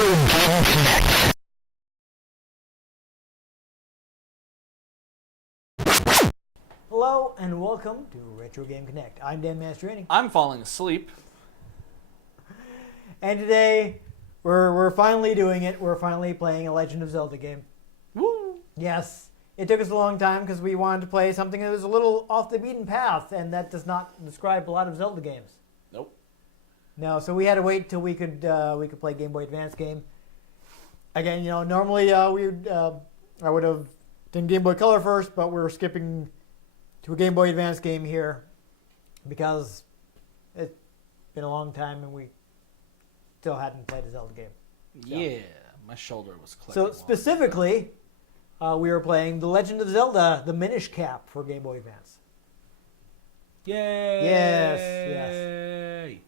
Game Connect. Hello and welcome to Retro Game Connect. I'm Dan Mastriani. I'm falling asleep. And today we're finally doing it. We're finally playing a Legend of Zelda game. Woo! Yes, it took us a long time because we wanted to play something that was a little off the beaten path, and that does not describe a lot of Zelda games. Nope. No, so we had to wait till we could play Game Boy Advance game. Again, normally I would have done Game Boy Color first, but we're skipping to a Game Boy Advance game here because it's been a long time and we still hadn't played a Zelda game. So. Yeah, my shoulder was clicking. So specifically, we were playing The Legend of Zelda, the Minish cap for Game Boy Advance. Yay! Yes.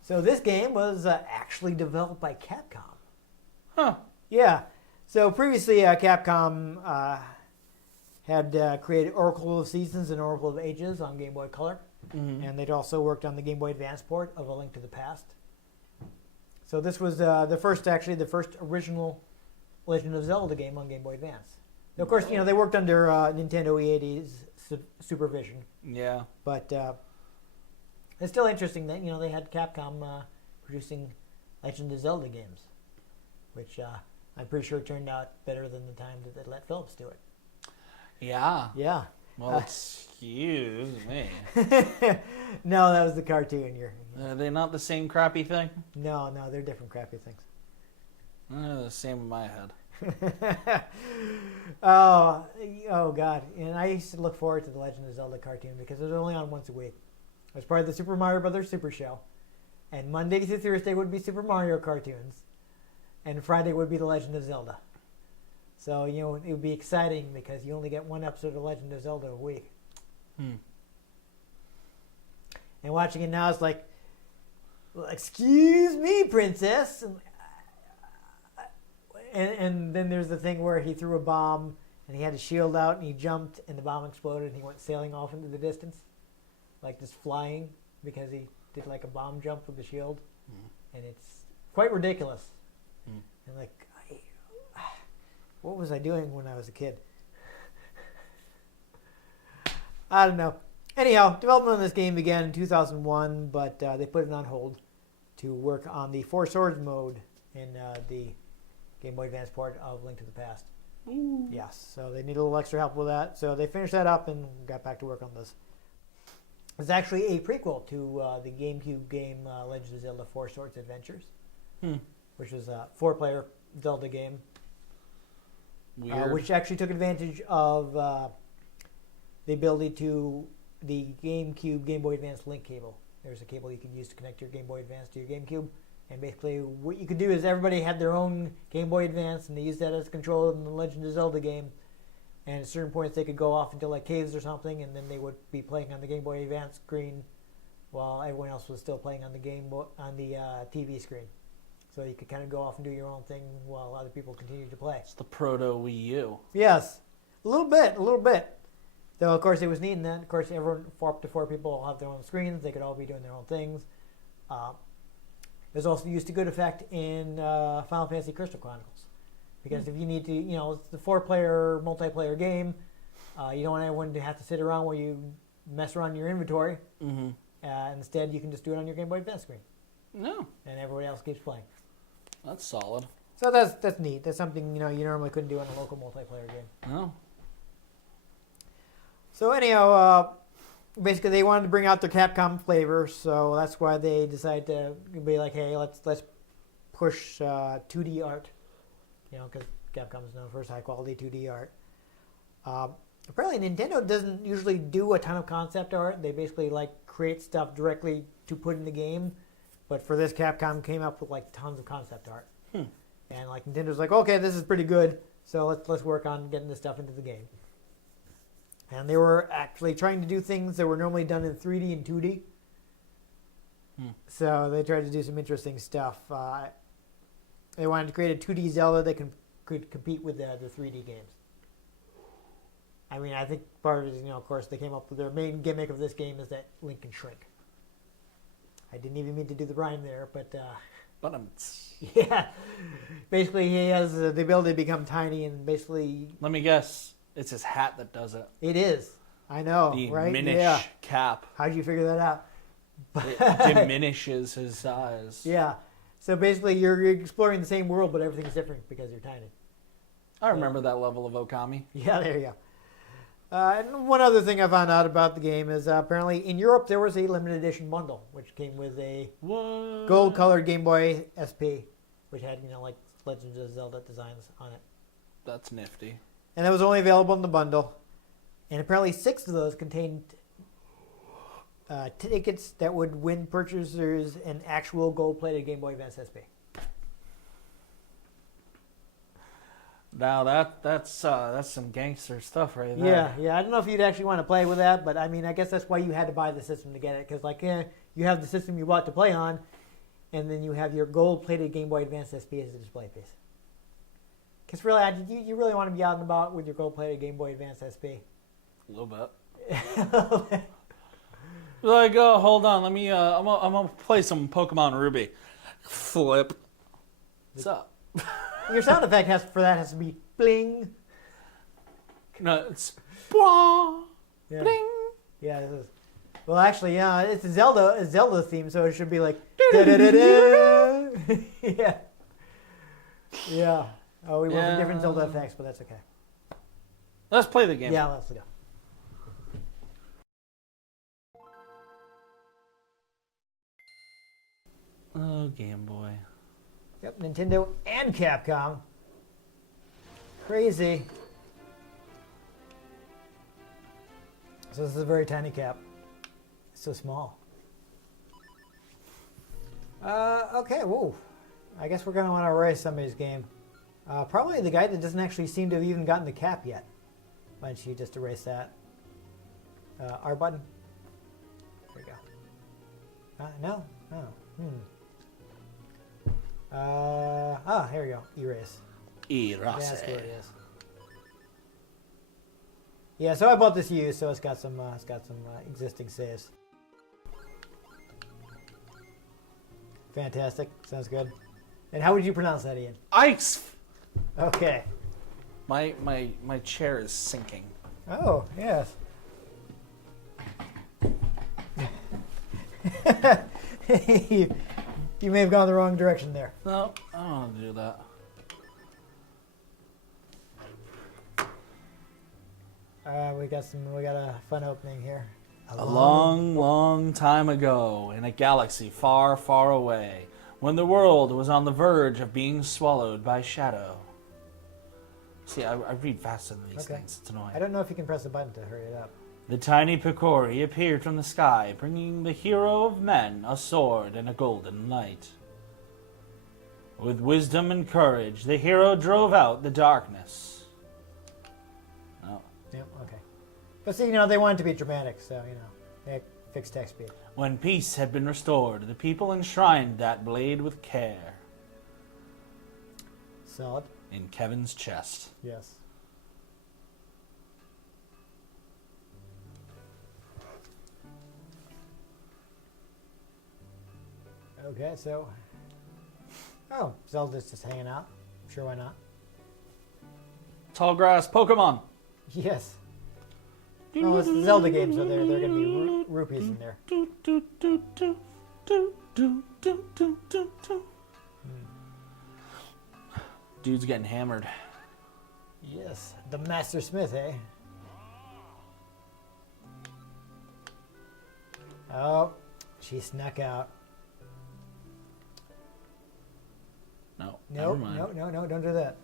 So this game was actually developed by Capcom. Huh. Yeah. So previously, Capcom had created Oracle of Seasons and Oracle of Ages on Game Boy Color. Mm-hmm. And they'd also worked on the Game Boy Advance port of A Link to the Past. So this was the first original Legend of Zelda game on Game Boy Advance. Now, of course, they worked under Nintendo E80's supervision. Yeah. But it's still interesting that they had Capcom producing Legend of Zelda games, which I'm pretty sure turned out better than the time that they let Philips do it. Yeah. Yeah. Well, excuse me. No, that was the cartoon. Are they not the same crappy thing? No, they're different crappy things. They're the same in my head. Oh God! And I used to look forward to the Legend of Zelda cartoon because it was only on once a week. It was part of the Super Mario Brothers Super Show, and Monday through Thursday would be Super Mario cartoons, and Friday would be the Legend of Zelda. So it would be exciting because you only get one episode of Legend of Zelda a week. And watching it now is like, well, excuse me, princess. And then there's the thing where he threw a bomb and he had his shield out and he jumped and the bomb exploded and he went sailing off into the distance, like just flying because he did like a bomb jump with the shield. And it's quite ridiculous. And like, what was I doing when I was a kid? I don't know. Anyhow, development on this game began in 2001, but they put it on hold to work on the Four Swords mode in the Game Boy Advance port of Link to the Past. Ooh. Yes, so they need a little extra help with that. So they finished that up and got back to work on this. It's actually a prequel to the GameCube game Legend of Zelda Four Swords Adventures, which was a 4-player Zelda game. Weird. Which actually took advantage of the ability to the GameCube Game Boy Advance link cable. There's a cable you can use to connect your Game Boy Advance to your GameCube. And basically what you could do is everybody had their own Game Boy Advance and they used that as control in the Legend of Zelda game. And at certain points they could go off into like caves or something and then they would be playing on the Game Boy Advance screen while everyone else was still playing on the TV screen. So you could kind of go off and do your own thing while other people continued to play. It's the proto Wii U. Yes, a little bit. Though, of course, it was neat in that, of course, everyone, up to 4 people all have their own screens. They could all be doing their own things. It was also used to good effect in Final Fantasy Crystal Chronicles. Because if you need to, it's the 4-player multiplayer game. You don't want everyone to have to sit around while you mess around your inventory. Instead, you can just do it on your Game Boy Advance screen. No. And everybody else keeps playing. That's solid. So that's neat. That's something you normally couldn't do on a local multiplayer game. No. So anyhow, basically they wanted to bring out their Capcom flavor, so that's why they decided to be like, hey, let's push 2D art, because Capcom is known for its high quality 2D art. Apparently Nintendo doesn't usually do a ton of concept art. They basically create stuff directly to put in the game. But for this, Capcom came up with tons of concept art, and Nintendo's like, okay, this is pretty good, so let's work on getting this stuff into the game. And they were actually trying to do things that were normally done in 3D and 2D. So they tried to do some interesting stuff. They wanted to create a 2D Zelda that could compete with the 3D games. I mean, I think part of it is, of course, they came up with their main gimmick of this game is that Link can shrink. I didn't even mean to do the rhyme there, but But Yeah. Basically, he has the ability to become tiny, and basically, let me guess. It's his hat that does it. it is. I know, The right? Minish Yeah. cap. How'd you figure that out? It diminishes his size. Yeah. So basically, you're exploring the same world, but everything's different because you're tiny. I remember that level of Okami. Yeah, there you go. And one other thing I found out about the game is apparently in Europe there was a limited edition bundle which came with a What? gold-colored Game Boy SP, which had like Legend of Zelda designs on it, That's nifty. and it was only available in the bundle. And apparently 6 of those contained tickets that would win purchasers an actual gold-plated Game Boy Advance SP. Now that's some gangster stuff right there. Yeah. I don't know if you'd actually want to play with that, but I mean, I guess that's why you had to buy the system to get it, because you have the system you bought to play on, and then you have your gold-plated Game Boy Advance SP as a display piece. Because really, you really want to be out and about with your gold-plated Game Boy Advance SP. A little bit. Like, oh, hold on, let me. I'm gonna play some Pokemon Ruby. Flip. What's up? Your sound effect has to be bling. No, it's blah, Yeah. bling. Yeah, it is. Well, actually, yeah, it's a Zelda theme, so it should be like da-da-da-da. Yeah. Yeah. Oh, we went for different Zelda effects, but that's okay. Let's play the game. Yeah, let's go. Oh, Game Boy. Yep, Nintendo and Capcom. Crazy. So this is a very tiny cap. It's so small. Okay, whoa. I guess we're going to want to erase somebody's game. Probably the guy that doesn't actually seem to have even gotten the cap yet. Why don't you just erase that? R button. There we go. No. Here we go. Erase. Erase. That's what it is. Yeah, so I bought this used, so it's got some existing saves. Fantastic. Sounds good. And how would you pronounce that, Ian? Ice. Okay. My chair is sinking. Oh, yes. You may have gone the wrong direction there. No, I don't want to do that. We got a fun opening here. A long time ago, in a galaxy far, far away, when the world was on the verge of being swallowed by shadow. See, I read faster than these things. It's annoying. I don't know if you can press a button to hurry it up. The tiny Picori appeared from the sky, bringing the hero of men a sword and a golden light. With wisdom and courage, the hero drove out the darkness. Oh. Yeah, okay. But see, they wanted to be dramatic, so, they fixed text speed. When peace had been restored, the people enshrined that blade with care. Solid. In Kevin's chest. Yes. Okay, so... Oh, Zelda's just hanging out. Sure, why not? Tall grass Pokemon. Yes. Oh, it's a Zelda game, so there are going to be rupees in there. Dude's getting hammered. Yes, the Master Smith, eh? Oh, she snuck out. No, never mind. No, don't do that.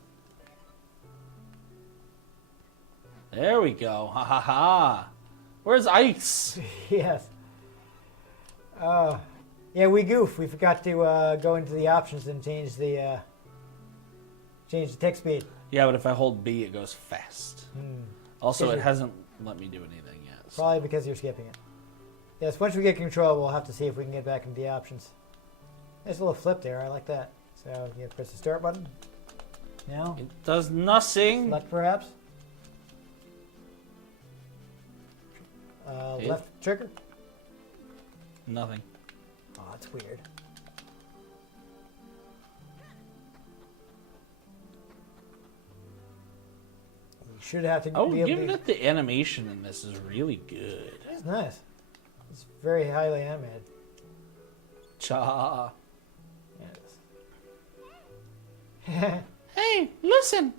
There we go. Ha ha ha. Where's Ice? Yes. Yeah, we goof. We forgot to go into the options and change the text speed. Yeah, but if I hold B, it goes fast. Also, it hasn't let me do anything yet. So. Probably because you're skipping it. Yes, once we get control, we'll have to see if we can get back into the options. There's a little flip there. I like that. So you press the start button. Now. It does nothing. Select perhaps. Left trigger. Nothing. Oh, that's weird. should have to Oh, be able given to... that the animation in this is really good. It's nice. It's very highly animated. Cha. Yes. Hey, listen.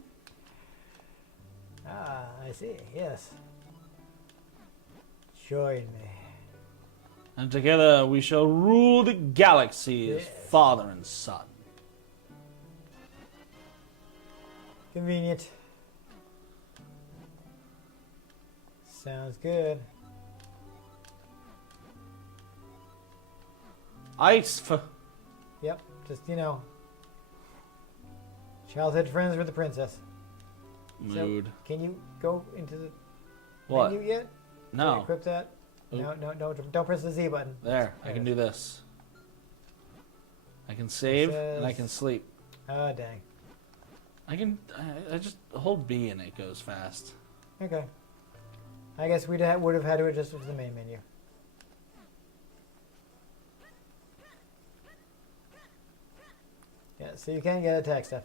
Ah, I see. Yes. Join me. And together we shall rule the galaxy as Yes. father and son. Convenient. Sounds good. Ice for... Yep. Just, you know, childhood friends with the princess. Mood. So, can you go into the What? menu yet? Can you No. equip that? Oop. No, don't press the Z button. There, I can do this. I can save and I says- can sleep. Oh, dang. I just hold B and it goes fast. Okay. I guess would have had to adjust it to the main menu. Yeah, so you can get attack stuff.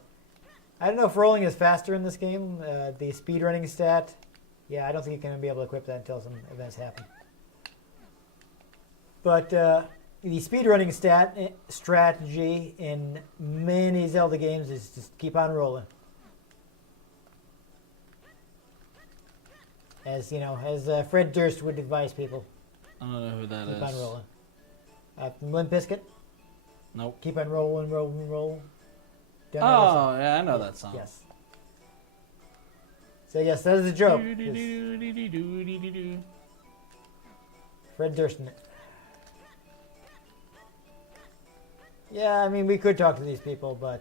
I don't know if rolling is faster in this game. The speedrunning stat, yeah, I don't think you're going to be able to equip that until some events happen. But the speedrunning strategy in many Zelda games is just keep on rolling. As you know, as Fred Durst would advise people, I don't know who that keep is. on rolling. From Limp Bizkit, Nope. keep on rolling. Don't know this Oh, yeah, I know that song. Yes. So yes, that is a joke. Yes. Do-do-do-do-do-do-do-do. Fred Durst in it. Yeah, I mean, we could talk to these people, but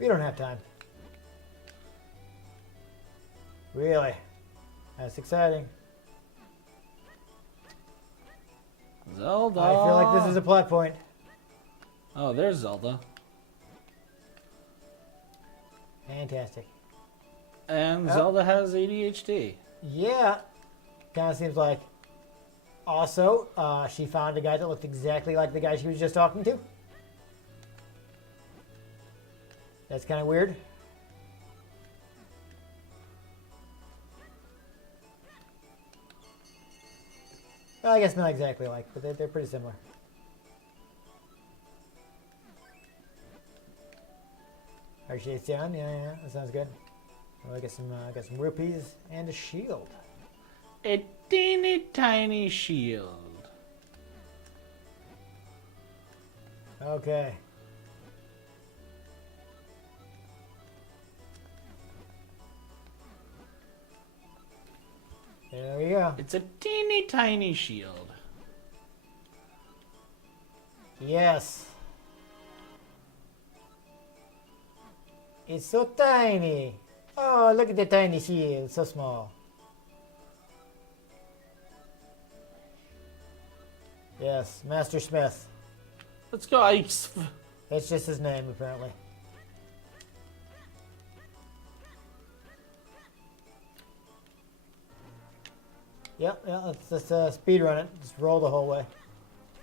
we don't have time. Really? That's exciting. Zelda. I feel like this is a plot point. Oh, there's Zelda. Fantastic. And Oh. Zelda has ADHD. Yeah. Kind of seems like. Also, she found a guy that looked exactly like the guy she was just talking to. That's kind of weird. Well, I guess not exactly like, but they're pretty similar. Archetype's down, yeah, that sounds good. Well, I got some rupees and a shield. A teeny tiny shield. Okay. There we go. It's a teeny tiny shield. Yes. It's so tiny. Oh, look at the tiny shield, so small. Yes, Master Smith. Let's go ice. That's just his name, apparently. Yep, yeah, let's speed run it. Just roll the whole way.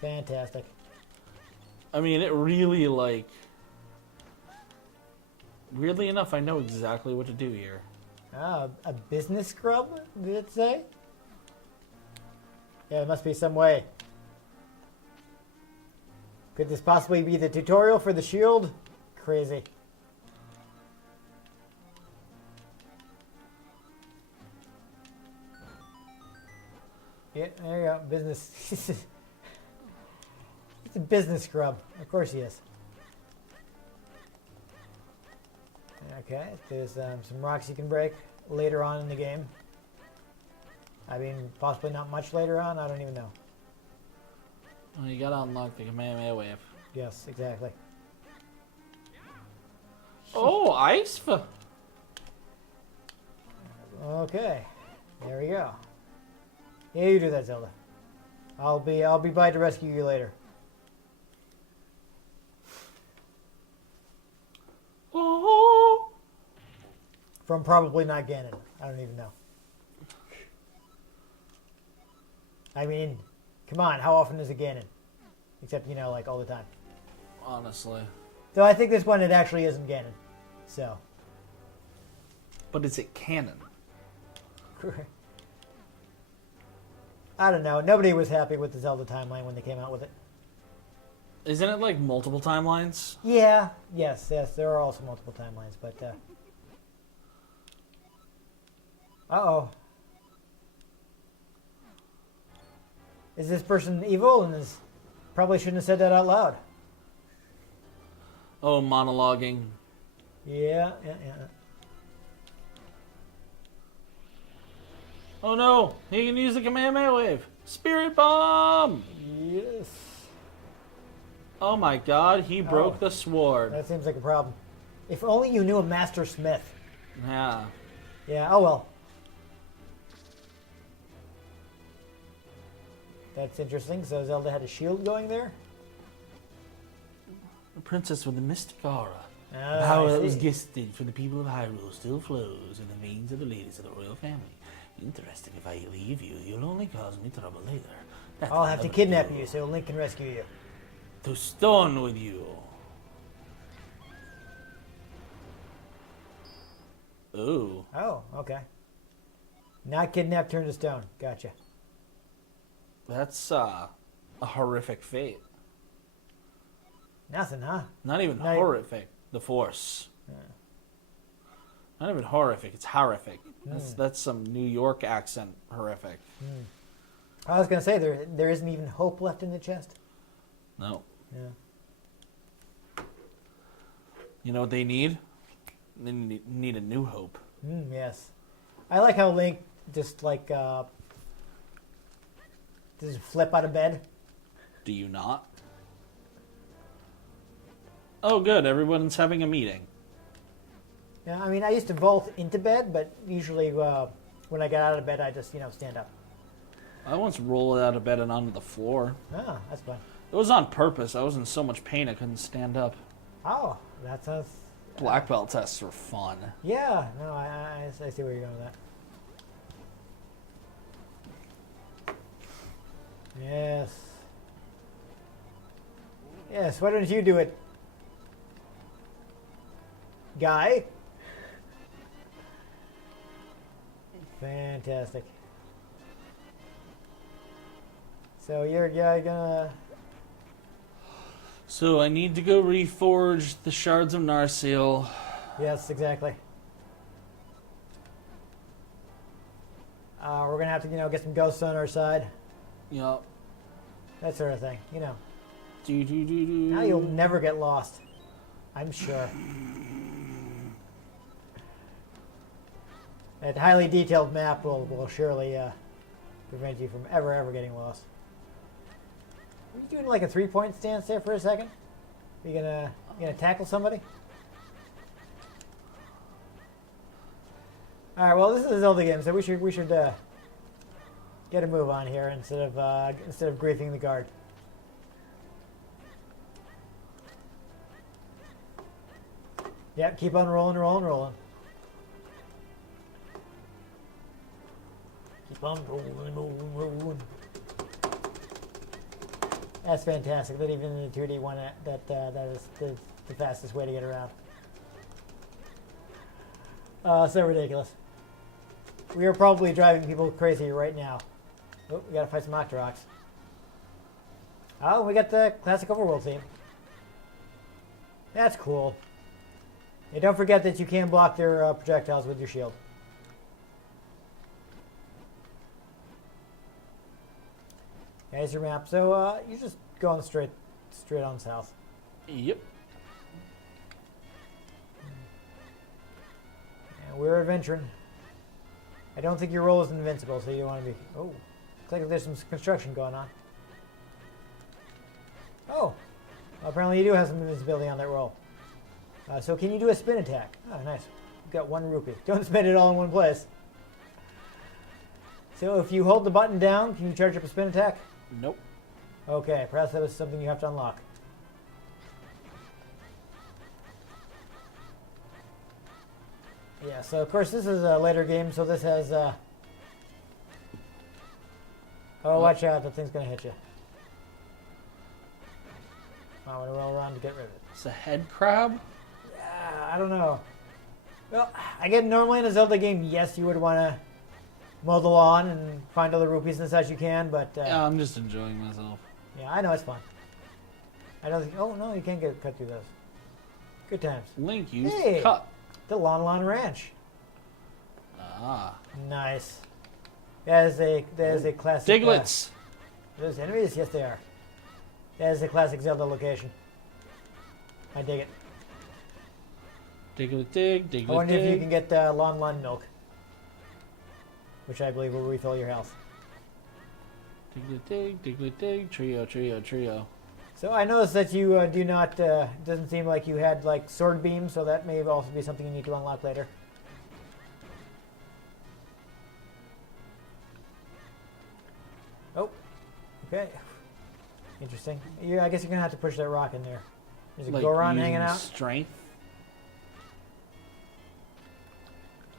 Fantastic. I mean, it really, like... Weirdly enough, I know exactly what to do here. Ah, a business scrub, did it say? Yeah, there must be some way. Could this possibly be the tutorial for the shield? Crazy. Yeah, there you go. Business. It's a business scrub. Of course he is. Okay, there's some rocks you can break later on in the game. I mean, possibly not much later on. I don't even know. Oh, you gotta unlock the Kamehameha wave. Yes, exactly. Oh, ice for... Okay, there we go. Yeah, you do that, Zelda. I'll be by to rescue you later. Oh. From probably not Ganon. I don't even know. I mean, come on, how often is it Ganon? Except, like all the time. Honestly. So I think this one, it actually isn't Ganon. So, But is it canon? I don't know. Nobody was happy with the Zelda timeline when they came out with it. Isn't it like multiple timelines? Yeah. Yes. There are also multiple timelines, but. Uh-oh. Is this person evil? And probably shouldn't have said that out loud. Oh, monologuing. Yeah. Oh no, he can use the Kamehameha wave. Spirit bomb! Yes. Oh my god, he broke the sword. That seems like a problem. If only you knew a master smith. Yeah. Yeah, oh well. That's interesting. So Zelda had a shield going there? The princess with the mystic aura. Oh, The power I that was see. gifted for the people of Hyrule still flows in the veins of the ladies of the royal family. Interesting, if I leave you, you'll only cause me trouble later. That's I'll have to another kidnap deal. you so Link can rescue you. To stone with you. Ooh. Oh, okay. Not kidnap, turn to stone. Gotcha. That's a horrific fate. Nothing, huh? Not even No. horrific. The Force. Not even horrific. It's horrific. That's some New York accent horrific. I was gonna say there isn't even hope left in the chest. No. Yeah. You know what they need? They need a new hope. Yes. I like how Link just like does flip out of bed. Do you not? Oh, good. Everyone's having a meeting. Yeah, I mean I used to vault into bed, but usually when I got out of bed I just stand up. I once rolled out of bed and onto the floor. Ah, that's fun. It was on purpose. I was in so much pain I couldn't stand up. Oh, that sounds. Black belt tests were fun. Yeah, no, I see where you're going with that. Yes. Yes, why don't you do it, guy? Fantastic. So you're gonna. So I need to go reforge the shards of Narsil. Yes, exactly. We're gonna have to, get some ghosts on our side. Yup. That sort of thing, Do. Now you'll never get lost. I'm sure. That highly detailed map will surely prevent you from ever getting lost. Are you doing like a 3-point stance there for a second? Are you gonna tackle somebody? All right. Well, this is a Zelda game, so we should get a move on here instead of griefing the guard. Yep. Keep on rolling. Keep on rolling. That's fantastic. That even in the 2D one, that is the fastest way to get around. So ridiculous. We are probably driving people crazy right now. Oh, we gotta fight some Octoroks. Oh, we got the classic overworld theme. That's cool. Yeah, don't forget that you can block their projectiles with your shield. There's your map. So you're just going straight on south. Yep. And we're adventuring. I don't think your role is invincible, so you want to be. Oh, looks like there's some construction going on. Oh, well, apparently you do have some invincibility on that roll. So can you do a spin attack? Oh, nice. You've got 1 rupee. Don't spend it all in one place. So if you hold the button down, can you charge up a spin attack? Nope. Okay, perhaps that was something you have to unlock. Yeah, so of course this is a later game, so this has oh, watch out, that thing's gonna hit you. I'm gonna roll around to get rid of it. It's a head crab? Yeah, I don't know. Well, I get normally in a Zelda game, yes, you would want to mow the lawn and find all the rupees and such you can, but Yeah, I'm just enjoying myself. yeah, I know it's fun. I don't think. Oh no, you can't get cut through those. Good times. Link used Hey! cut. The Lon Lon Ranch. Ah. Nice. That is a classic. Diglets. Those enemies, yes they are. That is a classic Zelda location. I dig it. Diglet dig, diglet I wonder if you dig. can get Lon Lon milk, which I believe will refill your health. Diglet dig, trio, trio, trio. So I noticed that you do not. Doesn't seem like you had like sword beam, so that may also be something you need to unlock later. Oh, okay. Interesting. I guess you're gonna have to push that rock in there. There's a Like Goron using hanging out. strength.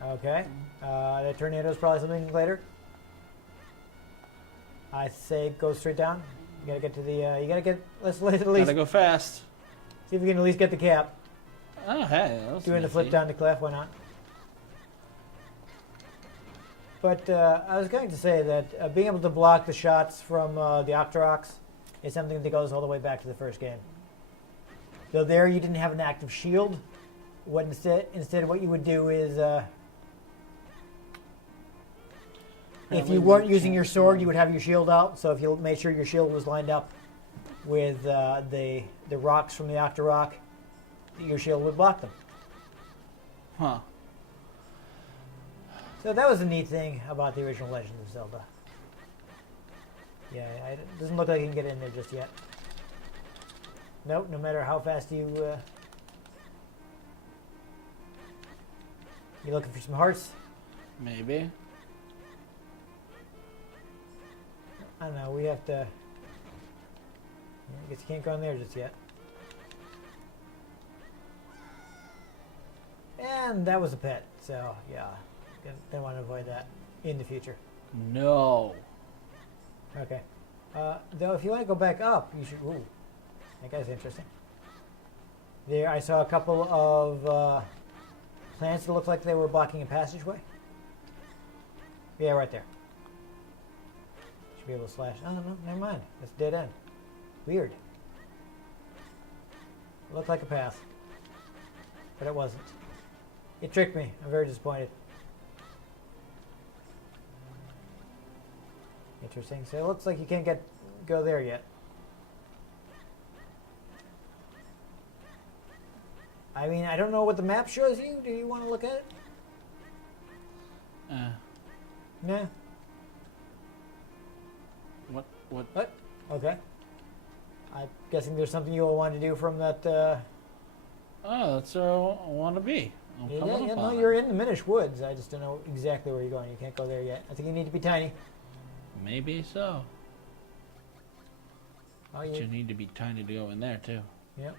Okay. The tornado's probably something later. I say go straight down. You gotta get to the. You gotta get. Let's at least Gotta go fast. see if we can at least get the cap. Oh, hey. That was Doing the flip nifty. down the cliff, why not? But I was going to say that being able to block the shots from the Octoroks is something that goes all the way back to the first game. Though there you didn't have an active shield. What instead what you would do is if you weren't using your sword, you would have your shield out. So if you made sure your shield was lined up with the rocks from the Octorok, your shield would block them. Huh. So that was a neat thing about the original Legend of Zelda. Yeah, it doesn't look like you can get in there just yet. Nope, no matter how fast you... You looking for some hearts? Maybe. I don't know, we have to... I guess you can't go in there just yet. And that was a pet, so yeah. Didn't want to avoid that in the future. No. Okay. Though if you want to go back up, you should... Ooh, that guy's interesting. There, I saw a couple of plants that looked like they were blocking a passageway. Yeah, right there. Should be able to slash... Oh, no, never mind. That's dead end. Weird. It looked like a path. But it wasn't. It tricked me. I'm very disappointed. Interesting. So it looks like you can't go there yet. I mean, I don't know what the map shows you. Do you want to look at it? Nah. What? Okay. I'm guessing there's something you'll want to do from that. Oh, that's where I want to be. I'm coming up No, on you're it. in the Minish woods. I just don't know exactly where you're going. You can't go there yet. I think you need to be tiny. Maybe so. Oh, But you need to be tiny to go in there, too. Yep.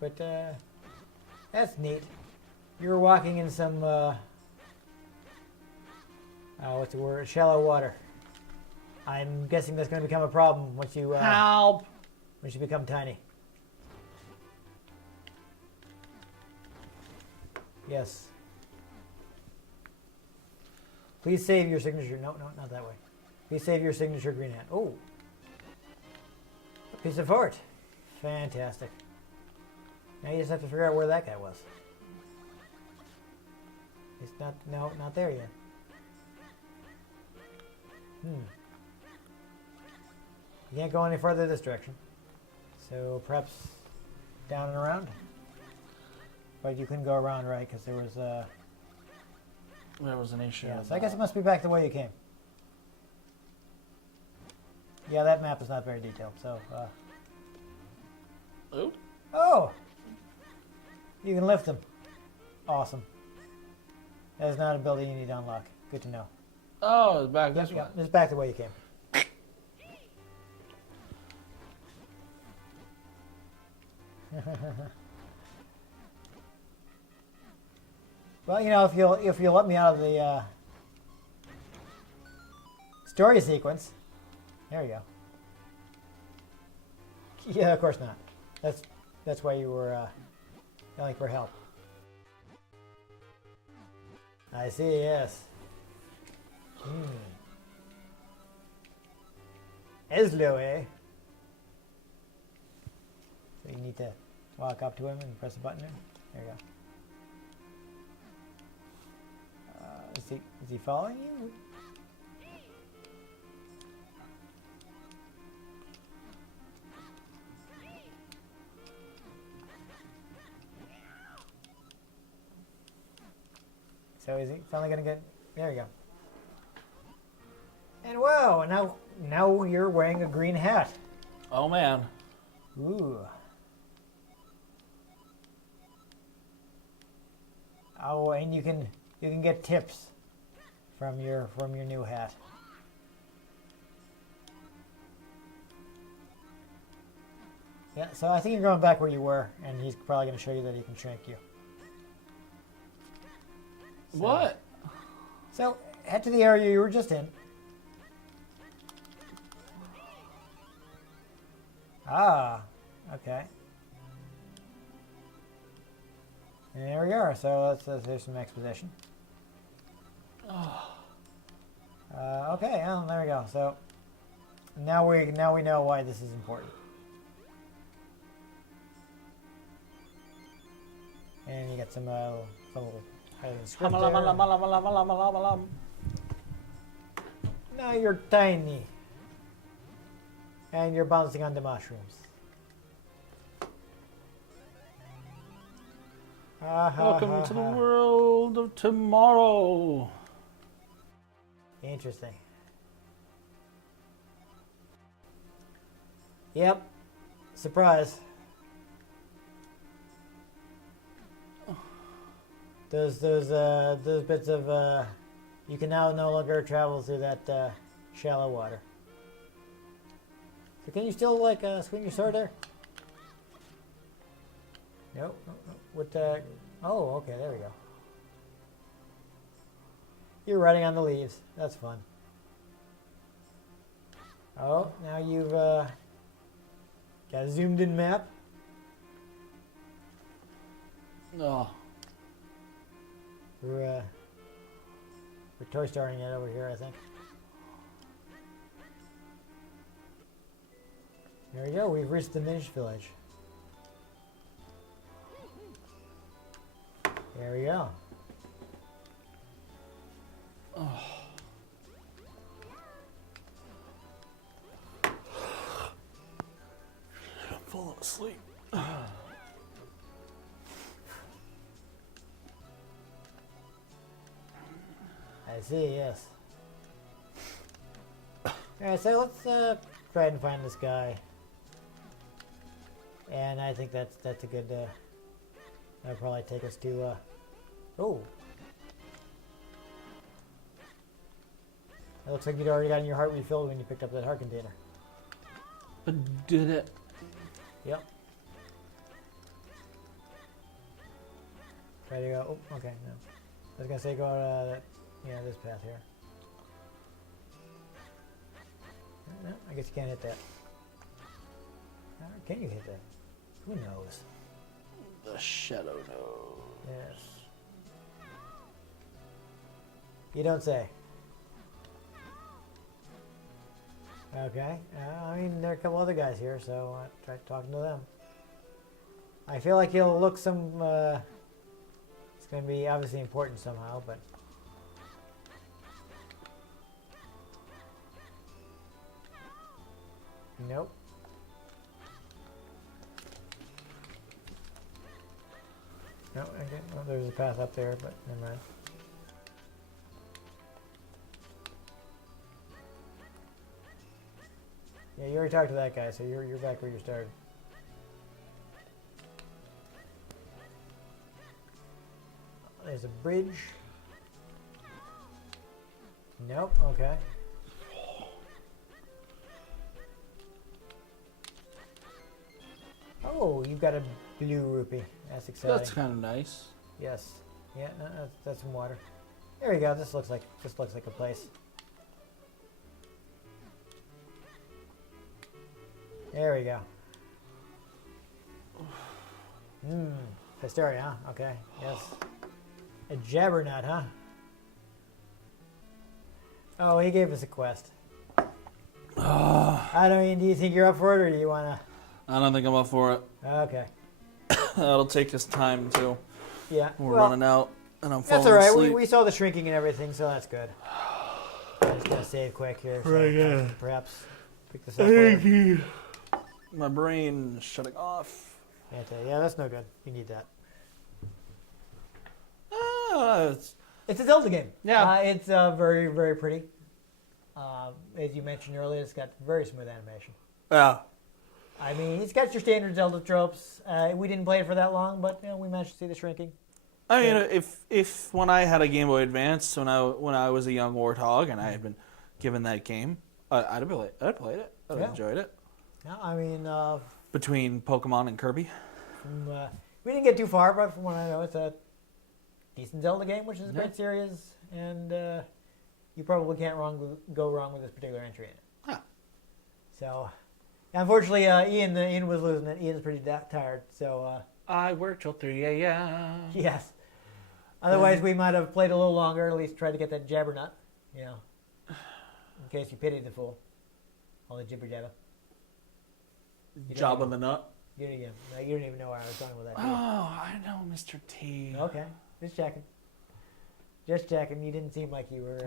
But that's neat. You're walking in some what's the word? Shallow water. I'm guessing that's going to become a problem once you Help! become tiny. Yes. Please save your signature. No, not that way. Please save your signature green hat. Oh. A piece of art. Fantastic. Now you just have to figure out where that guy was. It's not there yet. You can't go any further this direction. So perhaps down and around? But you couldn't go around, right? Because there was an issue. yeah, so I guess it must be back the way you came. Yeah, that map is not very detailed, so... Oh. Oh! You can lift them. Awesome. That is not an ability you need to unlock. Good to know. Oh, it's back this Yep, way. it's back the way you came. Well, you know, if you'll let me out of the story sequence, there you go. Yeah, of course not. That's why you were yelling for help. I see, yes. Eslo, eh? So you need to walk up to him and press a button there. There you go. Is he following you? So is he finally gonna get? There you go. And whoa! Now you're wearing a green hat. Oh man. Ooh. Oh, and you can get tips from your new hat. Yeah, so I think you're going back where you were, and he's probably going to show you that he can shrink you. So, What? So head to the area you were just in. Ah, okay. And there we are. So there's some exposition. Okay, there we go. So now we know why this is important. And you get some little script there. Now you're tiny. And you're bouncing on the mushrooms. Welcome to the world of tomorrow. Interesting. Yep. Surprise. Those bits of you can now no longer travel through that shallow water. So can you still like swing your sword there? Nope. What? Oh, okay. There we go. You're riding on the leaves. That's fun. Oh, now you've got a zoomed-in map. Oh. We're Toy Starring it over here, I think. There we go. We've reached the Minish village. There we go. Oh. I'm falling asleep. I see, yes. Alright, so let's try and find this guy. And I think that's a good, that'll probably take us to, oh. It looks like you'd already gotten your heart refilled when you picked up that heart container. But did it? Yep. Try to go, oh, okay, no. I was gonna say go, this path here. No, I guess you can't hit that. Can you hit that? Who knows? The shadow knows. Yes. You don't say. Okay. I mean, there are a couple other guys here, so try talking to them. I feel like he'll look some. It's going to be obviously important somehow, but. Nope. No, okay. Well, there's a path up there, but never mind. Yeah, you already talked to that guy, so you're back where you started. There's a bridge. Nope. Okay. Oh, you've got a blue rupee. That's exciting. That's kind of nice. Yes. Yeah. No, that's some water. There we go. This looks like a place. There we go. Hysteria, huh? Okay. Yes. A jabbernut, huh? Oh, he gave us a quest. I don't mean, do you think you're up for it, or do you want I don't think I'm up for it. to... Okay. That'll take us time, too. Yeah. We're running out, and I'm falling That's all right. asleep. We saw the shrinking and everything, so that's good. I'm just going to save quick here. So Right, yeah. I can perhaps pick this up later. My brain is shutting off. Yeah, that's no good. You need that. It's It's a Zelda game. Yeah. It's very, very pretty. As you mentioned earlier, it's got very smooth animation. yeah. I mean, it's got your standard Zelda tropes. We didn't play it for that long, but we managed to see the shrinking. I mean, if when I had a Game Boy Advance, when I was a young warthog, and I had been given that game, I'd played it. I'd enjoyed it. Yeah, I mean, Between Pokemon and Kirby. we didn't get too far, but from what I know, it's a decent Zelda game, which is a great series, and you probably can't go wrong with this particular entry in it. Huh. So, unfortunately, Ian was losing it. Ian's pretty tired, so I work till 3 a.m. yes. Otherwise, we might have played a little longer, at least try to get that jabbernut, in case you pitied the fool. All the jibber jabber. Job of the Nut. You don't even know where I was going with that. Oh, I know, Mr. T. Okay, just checking. Just checking. You didn't seem like you were.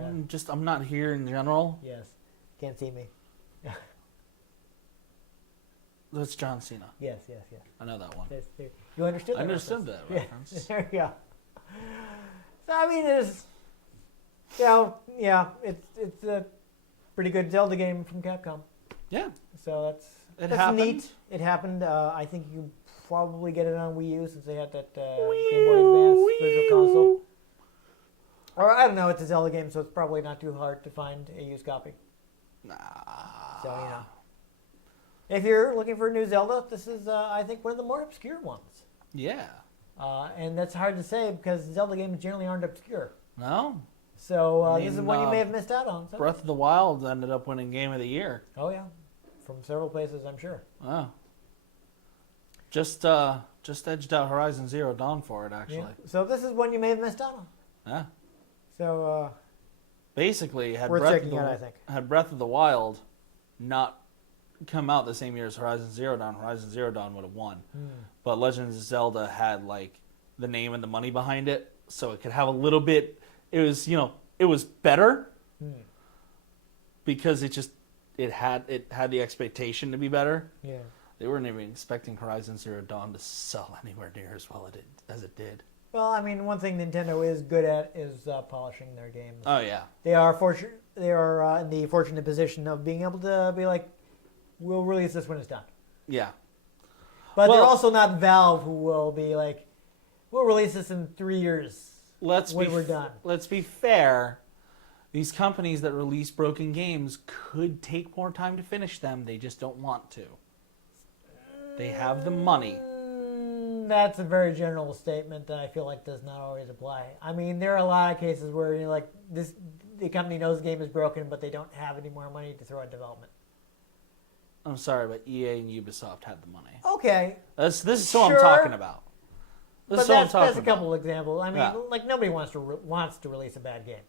I'm not here in general. Yes, can't see me. That's John Cena. Yes. I know that one. You understood that? I understood reference. that reference. Yeah, there you go. So, I mean, it's a pretty good Zelda game from Capcom. Yeah. So that's happened. neat. It happened. I think you can probably get it on Wii U since they had that Game Boy Advance Virtual Console. Or I don't know. It's a Zelda game, so it's probably not too hard to find a used copy. Nah. So if you're looking for a new Zelda, this is I think one of the more obscure ones. Yeah. And that's hard to say because Zelda games generally aren't obscure. No. So this is one you may have missed out on. So. Breath of the Wild ended up winning Game of the Year. Oh yeah, from several places, I'm sure. Oh. Just edged out Horizon Zero Dawn for it, actually. Yeah. So this is one you may have missed out on. Yeah. So basically, had worth Breath checking out, I think. had Breath of the Wild not come out the same year as Horizon Zero Dawn would have won. But Legend of Zelda had like the name and the money behind it, so it could have a little bit. It was better because it had the expectation to be better. Yeah. They weren't even expecting Horizon Zero Dawn to sell anywhere near as well as it did. Well, I mean, one thing Nintendo is good at is polishing their games. Oh yeah. They are in the fortunate position of being able to be like, we'll release this when it's done. Yeah. But they're also not Valve, who will be like, we'll release this in 3 years when we're done. Let's be fair. These companies that release broken games could take more time to finish them. They just don't want to. They have the money. That's a very general statement that I feel like does not always apply. I mean, there are a lot of cases where the company knows the game is broken, but they don't have any more money to throw at development. I'm sorry, but EA and Ubisoft had the money. Okay. This is what I'm talking about. That's a couple of examples. I mean, like nobody wants to release a bad game.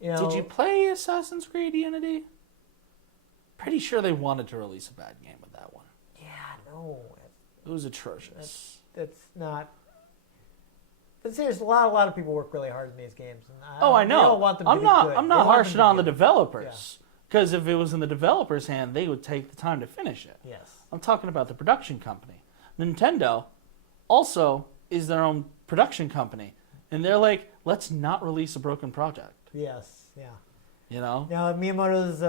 Did you play Assassin's Creed Unity? Pretty sure they wanted to release a bad game with that one. Yeah, no. It was atrocious. That's not. But seriously, a lot of people work really hard in these games. And I know. They don't want them to I'm be not. good. I'm not harshing on the developers. Yeah. Because if it was in the developer's hand, they would take the time to finish it. Yes. I'm talking about the production company. Nintendo also is their own production company. And they're like, let's not release a broken project. Yes, yeah. Now, Miyamoto's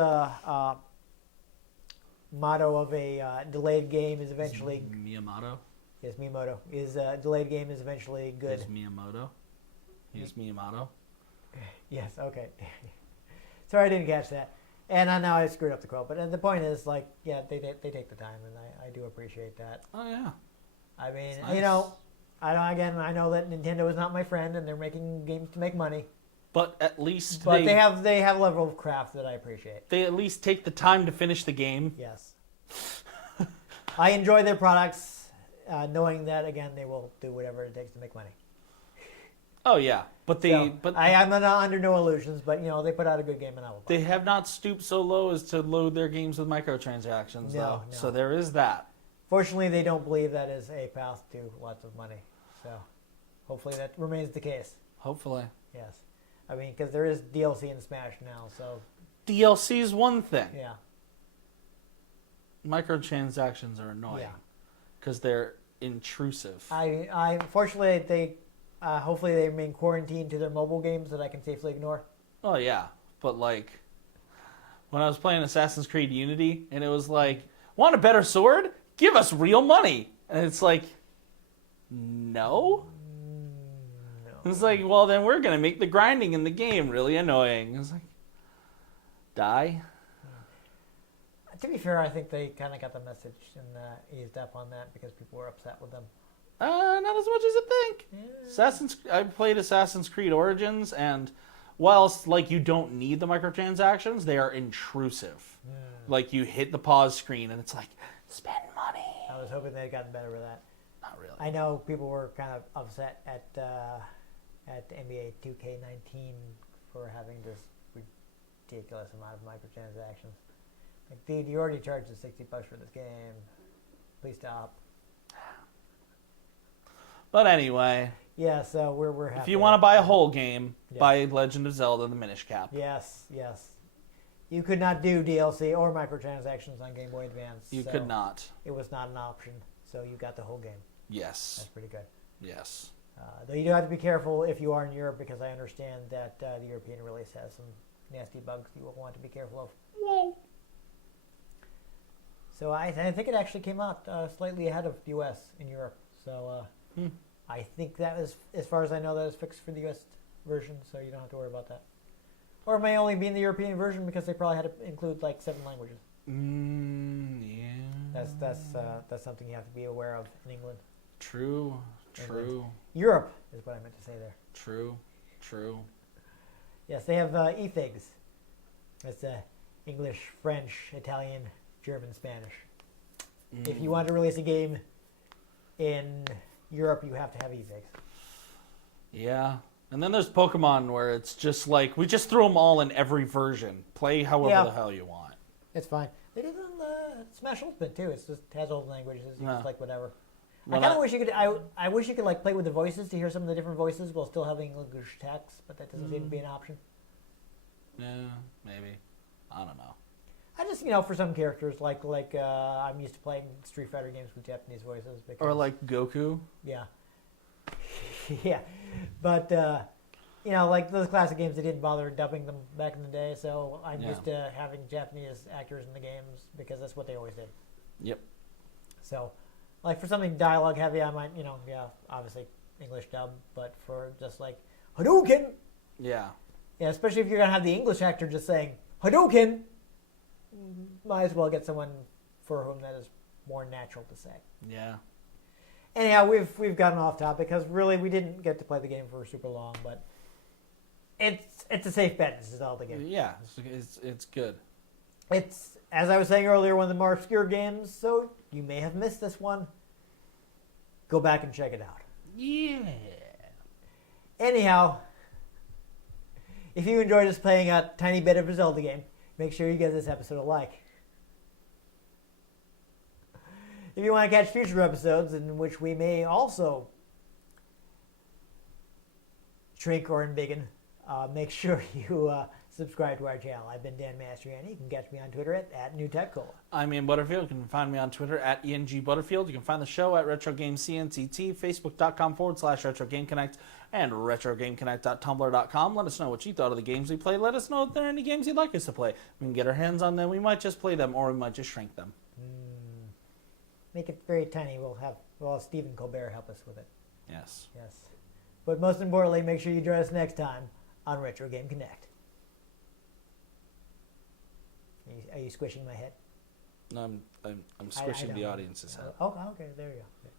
motto of a delayed game is eventually... Miyamoto? Yes, Miyamoto. Is delayed game is eventually good. Is Miyamoto? He's Miyamoto? Yes, okay. Sorry I didn't catch that. And now I screwed up the quote. But the point is, like, yeah, they take the time, and I do appreciate that. Oh, yeah. I mean, nice. I know that Nintendo is not my friend, and they're making games to make money. But at least they have a level of craft that I appreciate. They at least take the time to finish the game. Yes. I enjoy their products, knowing that, again, they will do whatever it takes to make money. Oh yeah, but I'm not under no illusions, but they put out a good game and I will buy they have not stooped so low as to load their games with microtransactions, though. No. So there is that. Fortunately, they don't believe that is a path to lots of money. So hopefully that remains the case. Hopefully. Yes. I mean, because there is DLC in Smash now, so... DLC is one thing. Yeah. Microtransactions are annoying. Because they're intrusive. Fortunately, hopefully they remain quarantined to their mobile games that I can safely ignore. Oh, yeah. But, when I was playing Assassin's Creed Unity, and it was like, want a better sword? Give us real money. And it's like, no? No. It's like, well, then we're going to make the grinding in the game really annoying. It's like, die? To be fair, I think they kind of got the message and eased up on that because people were upset with them. Not as much as I think. Yeah. I played Assassin's Creed Origins, and whilst you don't need the microtransactions, they are intrusive. You hit the pause screen, and it's like, spend money. I was hoping they had gotten better with that. Not really. I know people were kind of upset at NBA 2K19 for having this ridiculous amount of microtransactions. Dude, you already charged us $60 for this game. Please stop. But anyway. Yeah, so we're happy. If you want to buy a whole game, buy Legend of Zelda: The Minish Cap. Yes. You could not do DLC or microtransactions on Game Boy Advance. You could not. It was not an option, so you got the whole game. Yes. That's pretty good. Yes. Though you do have to be careful if you are in Europe, because I understand that the European release has some nasty bugs you will want to be careful of. Whoa. So I think it actually came out slightly ahead of US in Europe. So I think that was, as far as I know, that is fixed for the US version, so you don't have to worry about that. Or it may only be in the European version because they probably had to include 7 languages. Yeah. That's something you have to be aware of in England. True. Europe is what I meant to say there. True. Yes, they have e-figs. That's English, French, Italian, German, Spanish. If you want to release a game in Europe, you have to have e-figs. Yeah. And then there's Pokemon where it's just we just threw them all in every version. Play however the hell you want. It's fine. They did it on Smash Ultimate too. It just has all the languages. It's just whatever. Well, I kind of wish you could. I wish you could play with the voices to hear some of the different voices while still having English text, but that doesn't seem to be an option. Yeah, maybe. I don't know. I just for some characters I'm used to playing Street Fighter games with Japanese voices. Because, Or Goku. Yeah. Yeah, but those classic games, they didn't bother dubbing them back in the day, so I'm used to having Japanese actors in the games because that's what they always did. Yep. So, for something dialogue heavy, I might, obviously English dub, but for just Hadouken. Yeah. Yeah, especially if you're gonna have the English actor just saying Hadouken, might as well get someone for whom that is more natural to say. Yeah. Anyhow, we've gotten off topic because really we didn't get to play the game for super long, but it's a safe bet. This is all the game. Yeah, it's good. It's, as I was saying earlier, one of the more obscure games, so you may have missed this one. Go back and check it out. Yeah. Anyhow, if you enjoyed us playing a tiny bit of a Zelda game, make sure you give this episode a like. If you want to catch future episodes in which we may also shrink or embiggen, make sure you subscribe to our channel. I've been Dan Mastriani. You can catch me on Twitter at NewTechCola. I'm Ian Butterfield. You can find me on Twitter at ENGButterfield. You can find the show at RetroGameCNCT, Facebook.com/RetroGameConnect, and RetroGameConnect.tumblr.com. Let us know what you thought of the games we played. Let us know if there are any games you'd like us to play. We can get our hands on them. We might just play them, or we might just shrink them. Make it very tiny. We'll have Stephen Colbert help us with it. Yes. But most importantly, make sure you join us next time on Retro Game Connect. Are you squishing my head? No, I'm squishing the audience's head. Oh, okay. There you go.